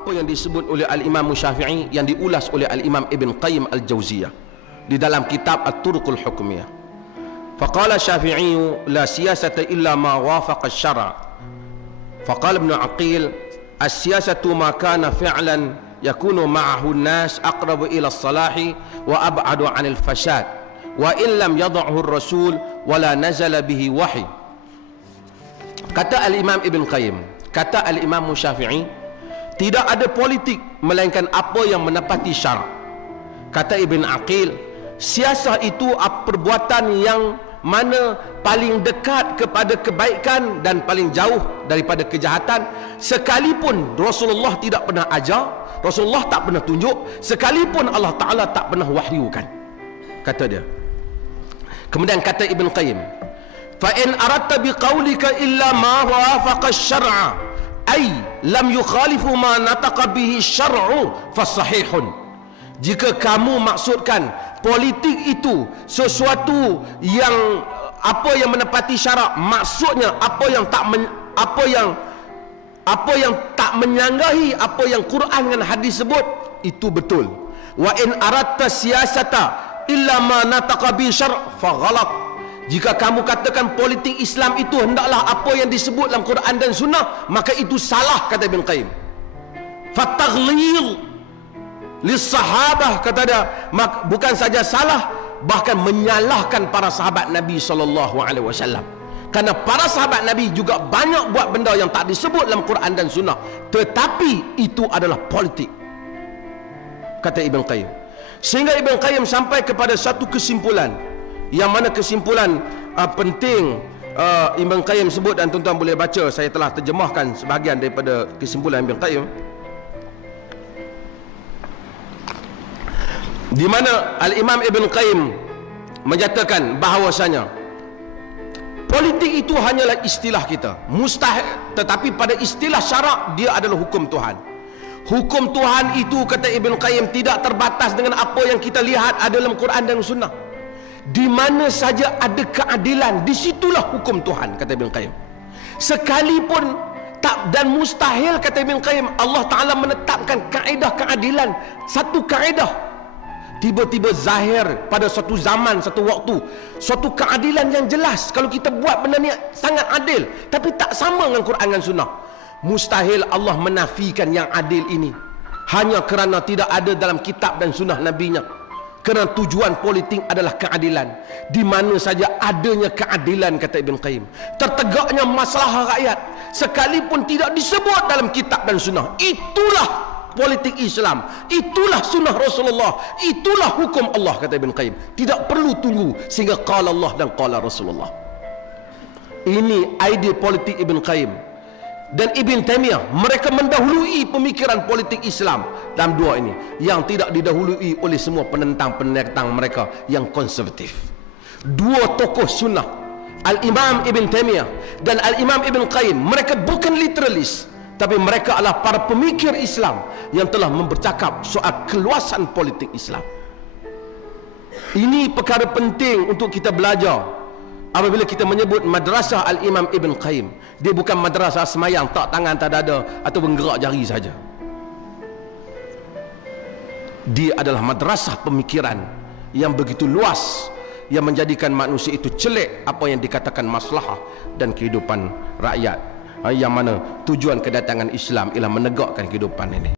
apa yang disebut oleh Al-Imam Syafi'i yang diulas oleh Al-Imam Ibn Qayyim Al-Jauziyah di dalam kitab At-Turuqul Hukmiyah. Faqala Syafi'i la siyasata illa ma wafaqa asy-syara'. Faqala Ibn Aqil as-siyasatu ma kana fi'lan yakunu ma'ahu an-nas aqrabu ila as-salahi wa ab'adu 'anil fasad wa in lam yad'hu ar-rasul wa la nazala bihi wahy. Kata Al-Imam Ibn Qayyim, kata Al-Imam Syafi'i, tidak ada politik melainkan apa yang menepati syarak. Kata Ibn Aqil, siasah itu perbuatan yang mana paling dekat kepada kebaikan dan paling jauh daripada kejahatan, sekalipun Rasulullah tidak pernah ajar, Rasulullah tak pernah tunjuk, sekalipun Allah Ta'ala tak pernah wahyukan, kata dia. Kemudian kata Ibn Qayyim, fa in aradta biqaulika illa ma wafaqa asy-syar'a ay lam yukhalifu ma nataqa bihi syar'u fasahihun. Jika kamu maksudkan politik itu sesuatu yang apa yang menepati syarak, maksudnya apa yang tak menyanggahi apa yang Quran dan hadis sebut, itu betul. Wa in aradta siyasata illa ma nataqa bihi syar' fa ghalat. Jika kamu katakan politik Islam itu hendaklah apa yang disebut dalam Quran dan Sunnah, maka itu salah, kata Ibn Qayyim. Fataghlil lissahabah, kata dia, bukan saja salah, bahkan menyalahkan para sahabat Nabi SAW. Karena para sahabat Nabi juga banyak buat benda yang tak disebut dalam Quran dan Sunnah, tetapi itu adalah politik, kata Ibn Qayyim. Sehingga Ibn Qayyim sampai kepada satu kesimpulan, yang mana kesimpulan penting Ibn Qayyim sebut, dan tuan-tuan boleh baca, saya telah terjemahkan sebahagian daripada kesimpulan Ibn Qayyim, di mana Al-Imam Ibn Qayyim menyatakan bahawasanya politik itu hanyalah istilah kita, mustahil, tetapi pada istilah syarak dia adalah hukum Tuhan. Hukum Tuhan itu, kata Ibn Qayyim, tidak terbatas dengan apa yang kita lihat ada dalam Quran dan Sunnah. Di mana saja ada keadilan, disitulah hukum Tuhan, kata Ibn Qayyim. Sekalipun tak dan mustahil, kata Ibn Qayyim, Allah Ta'ala menetapkan kaedah keadilan, satu kaedah tiba-tiba zahir pada suatu zaman, satu waktu, suatu keadilan yang jelas. Kalau kita buat benda ni sangat adil, tapi tak sama dengan Quran dan Sunnah, mustahil Allah menafikan yang adil ini hanya kerana tidak ada dalam kitab dan sunnah Nabi-Nya. Kerana tujuan politik adalah keadilan. Di mana saja adanya keadilan, kata Ibn Qayyim, tertegaknya masalah rakyat, sekalipun tidak disebut dalam kitab dan sunnah, itulah politik Islam, itulah sunnah Rasulullah, itulah hukum Allah, kata Ibn Qayyim. Tidak perlu tunggu sehingga qala Allah dan qala Rasulullah. Ini idea politik Ibn Qayyim dan Ibn Taimiyah. Mereka mendahului pemikiran politik Islam dalam dua ini, yang tidak didahului oleh semua penentang-penentang mereka yang konservatif. Dua tokoh sunnah, Al-Imam Ibn Taimiyah dan Al-Imam Ibn Qayyim, mereka bukan literalis, tapi mereka adalah para pemikir Islam yang telah bercakap soal keluasan politik Islam. Ini perkara penting untuk kita belajar. Apabila kita menyebut madrasah Al-Imam Ibn Qayyim, dia bukan madrasah semayang tak tangan tak dada atau bergerak jari saja. Dia adalah madrasah pemikiran yang begitu luas, yang menjadikan manusia itu celik apa yang dikatakan maslahah dan kehidupan rakyat, yang mana tujuan kedatangan Islam ialah menegakkan kehidupan ini.